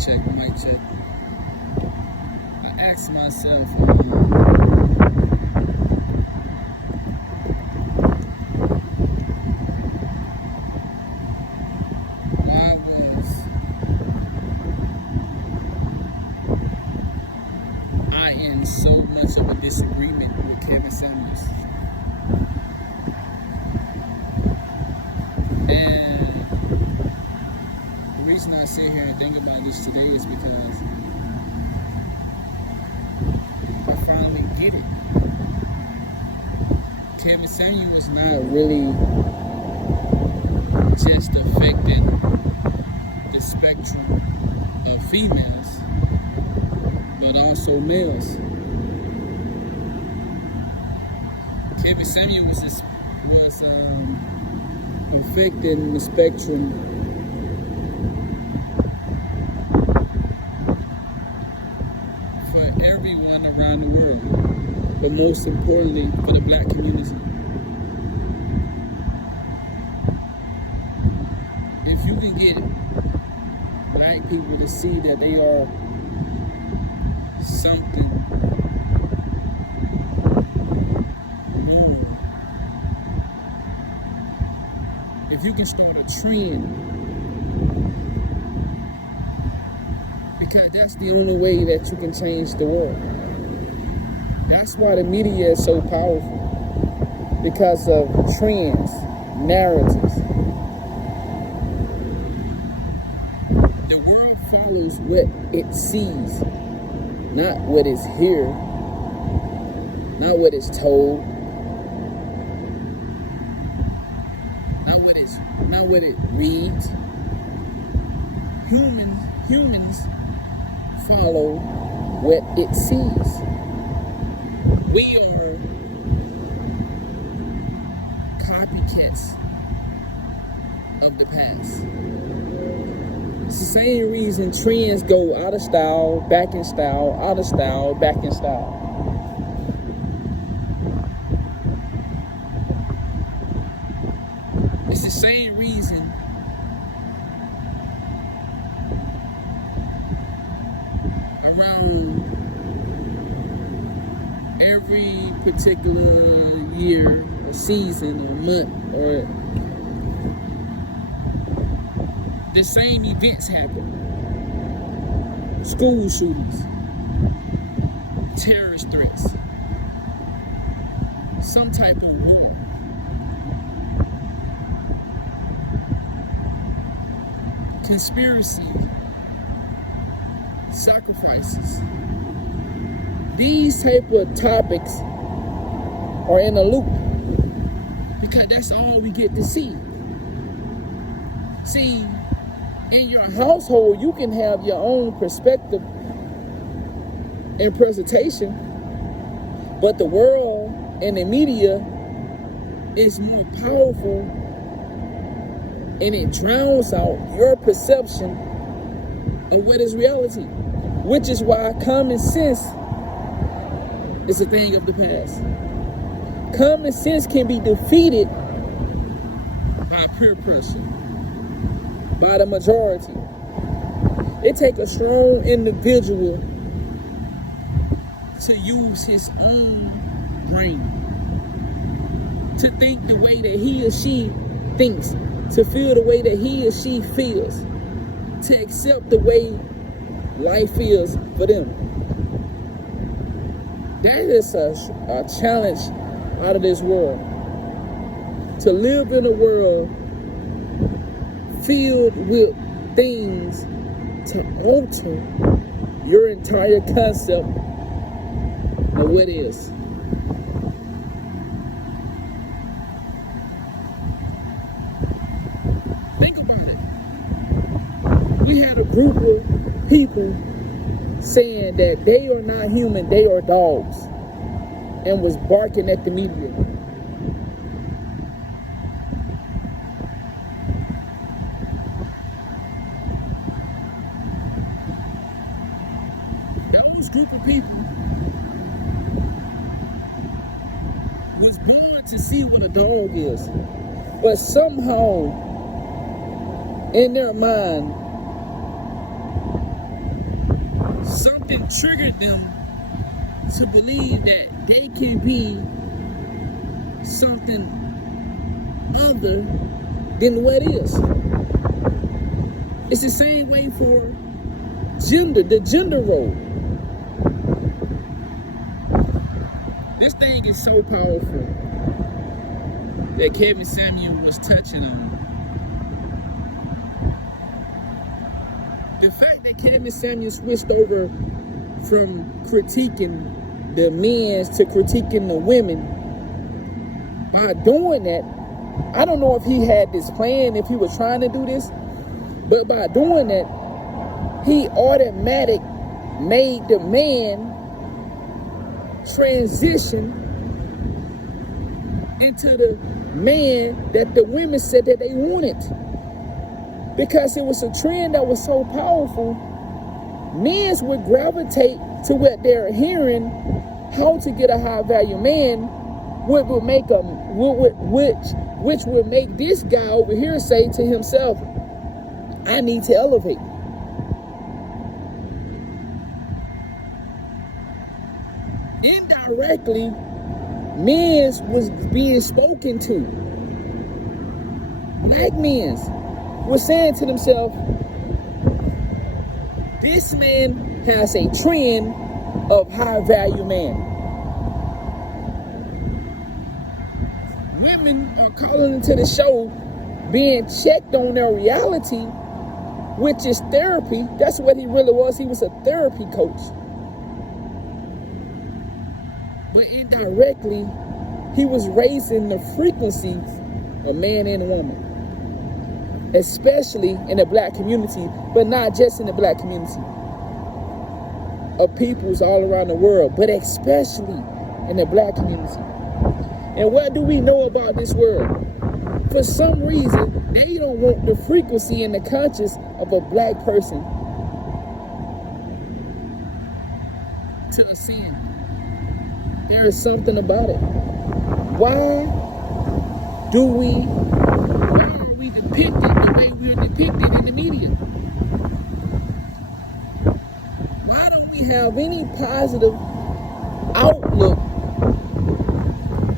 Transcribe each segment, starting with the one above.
Mic check. I asked myself, why was I in so much of a disagreement with Kevin Samuels? And the reason I sit here and think about this today is because I finally get it. Kevin Samuel was not really just affecting the spectrum of females, but also males. Kevin Samuel was affecting the spectrum for everyone around the world, but most importantly for the black community. If you can get black people to see that they are something more, if you can start a trend, because that's the only way that you can change the world. That's why the media is so powerful, because of trends, narratives. The world follows what it sees, not what is here, not what is told, not what it reads. Humans follow what it sees. We are copycats of the past. It's the same reason trends go out of style, back in style, out of style, back in style. It's the same reason around every particular year or season or month or the same events happen. School shootings, terrorist threats, some type of war. Conspiracy, sacrifices. These type of topics are in a loop because that's all we get to see. See, in your household, you can have your own perspective and presentation, but the world and the media is more powerful, and it drowns out your perception of what is reality, which is why common sense is a thing of the past. Common sense can be defeated by peer pressure, by the majority. It takes a strong individual to use his own brain, to think the way that he or she thinks, to feel the way that he or she feels, to accept the way life feels for them. That is a challenge out of this world. To live in a world filled with things to alter your entire concept of what is. Think about it. We had a group of people saying that they are not human, they are dogs, and was barking at the media. Those group of people was born to see what a dog is, but somehow in their mind something triggered them to believe that they can be something other than what is. It's the same way for gender, the gender role. This thing is so powerful that Kevin Samuel was touching on. The fact that Kevin Samuel switched over from critiquing the men to critiquing the women, by doing that, I don't know if he had this plan, if he was trying to do this, but by doing that, he automatically made the man transition into the man that the women said that they wanted. Because it was a trend that was so powerful, men would gravitate to what they're hearing, how to get a high value man, which would make this guy over here say to himself, I need to elevate. Indirectly, men was being spoken to. Black men were saying to themselves, this man has a trend of high value man. Women are calling into the show, being checked on their reality, which is therapy. That's what he really was. He was a therapy coach. But indirectly, he was raising the frequency of man and woman, especially in the black community, but not just in the black community, of peoples all around the world, but especially in the black community. And what do we know about this world? For some reason, they don't want the frequency and the conscience of a black person to ascend. There is something about it. Why are we depicted the way we're depicted in the media? Why don't we have any positive outlook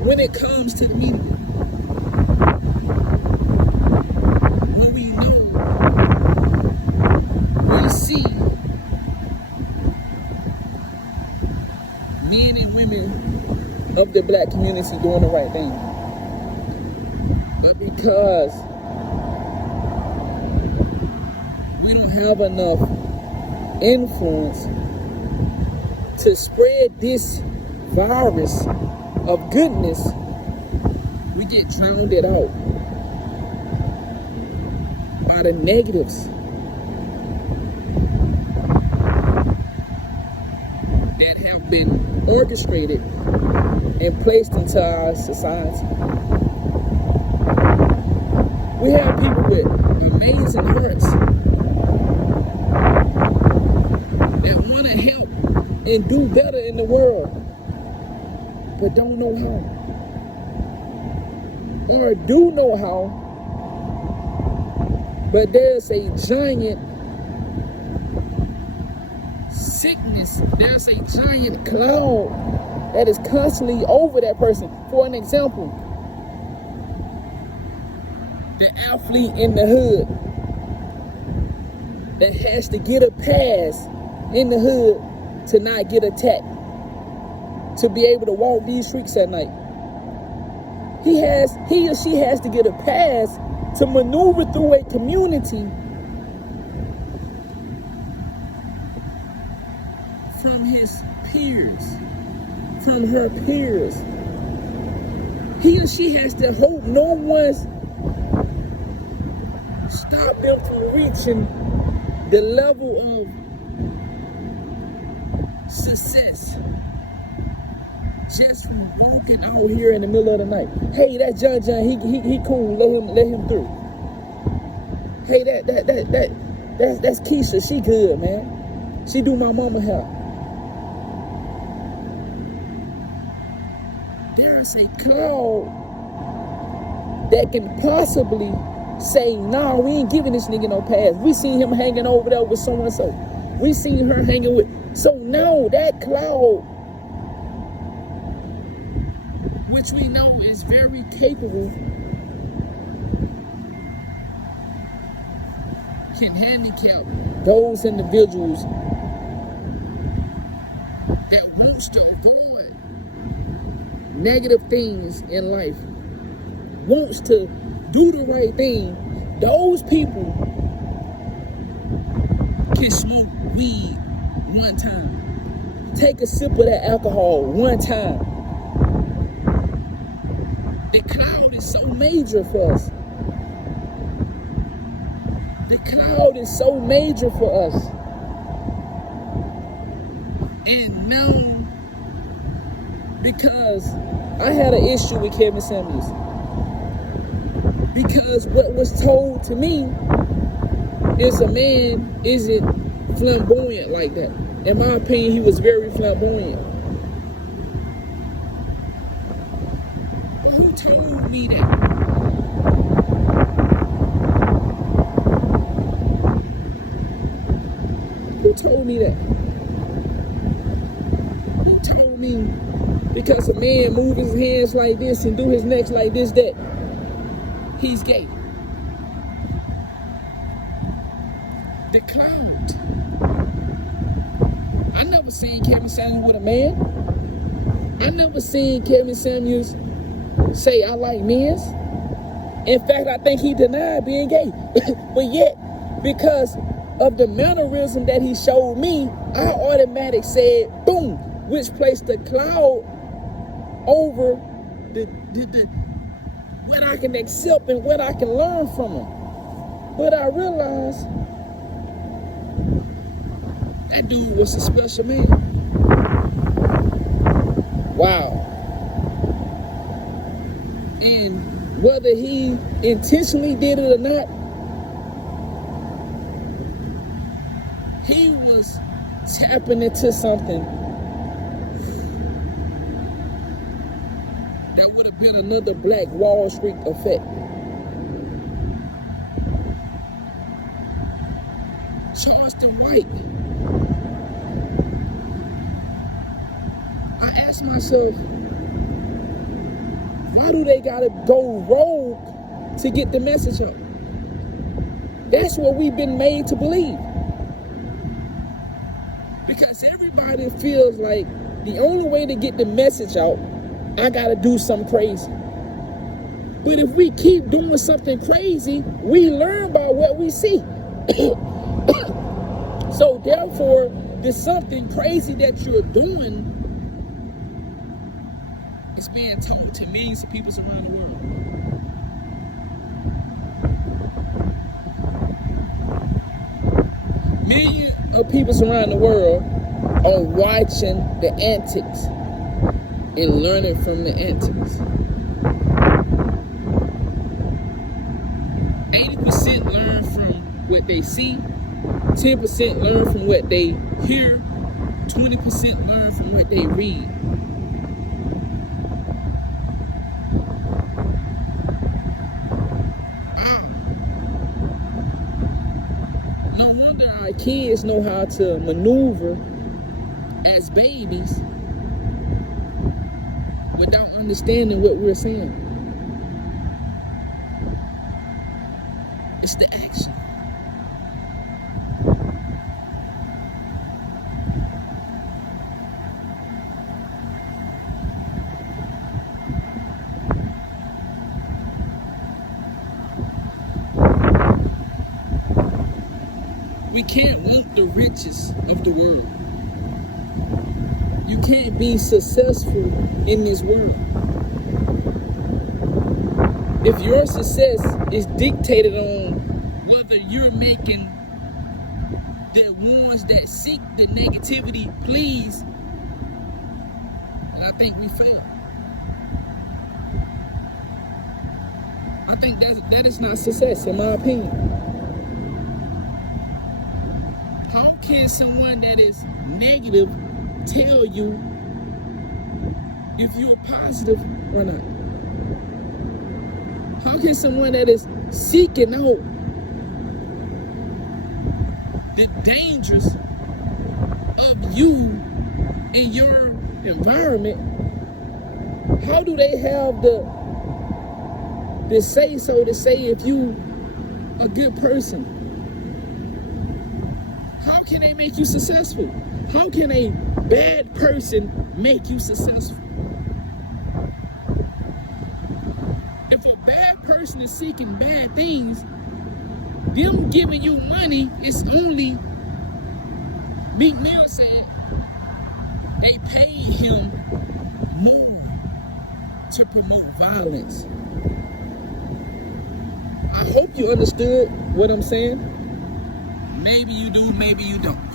when it comes to the media? When we know, we see men and women of the black community doing the right thing. But because we don't have enough influence to spread this virus of goodness, we get drowned out by the negatives that have been orchestrated and placed into our society. We have people with amazing hearts that want to help and do better in the world, but don't know how. Or do know how, but there's a giant sickness, there's a giant cloud that is constantly over that person. For an example, the athlete in the hood that has to get a pass in the hood to not get attacked, to be able to walk these streets at night. He or she has to get a pass to maneuver through a community from his peers, from her peers. He or she has to hope no one's stop them from reaching the level of success just from walking out here in the middle of the night. Hey, that's John. He cool. Let him through. Hey, that's Keisha. She good, man. She do my mama hair. There's a cloud that can possibly say, nah, we ain't giving this nigga no pass. We seen him hanging over there with so-and-so. We seen her hanging with. So now that cloud, which we know is very capable, can handicap those individuals that wants to avoid negative things in life, wants to do the right thing. Those people can smoke weed one time, take a sip of that alcohol one time. The cloud is so major for us. The cloud is so major for us. And now, because I had an issue with Kevin Samuels, because what was told to me is a man isn't flamboyant like that. In my opinion, he was very flamboyant. Who told me that? Who told me that? Who told me because a man move his hands like this and do his neck like this that he's gay? The cloud. I never seen Kevin Samuels with a man. I never seen Kevin Samuels say I like men's. In fact, I think he denied being gay. But yet, because of the mannerism that he showed me, I automatically said, boom, which placed the cloud over the what I can accept and what I can learn from him. But I realized that dude was a special man. Wow. And whether he intentionally did it or not, he was tapping into something that would have been another Black Wall Street effect. Charleston White. I asked myself, why do they gotta go rogue to get the message out? That's what we've been made to believe. Because everybody feels like the only way to get the message out, I gotta do something crazy. But if we keep doing something crazy, we learn by what we see. So therefore, there's something crazy that you're doing. It's being told to millions of people around the world. Millions of people around the world are watching the antics and learning from the antics. 80% learn from what they see, 10% learn from what they hear, 20% learn from what they read. No wonder our kids know how to maneuver as babies without understanding what we're saying. It's the action. We can't want the riches of the world. You can't be successful in this world. If your success is dictated on whether you're making the ones that seek the negativity please, I think we fail. I think that is not success, in my opinion. How can someone that is negative tell you if you're positive or not? How can someone that is seeking out the dangers of you in your environment, how do they have the say so to say if you a good person? How can they make you successful? How can a bad person make you successful? If a bad person is seeking bad things, them giving you money is only, Meek Mill said, they paid him more to promote violence. I hope you understood what I'm saying. Maybe you do, maybe you don't.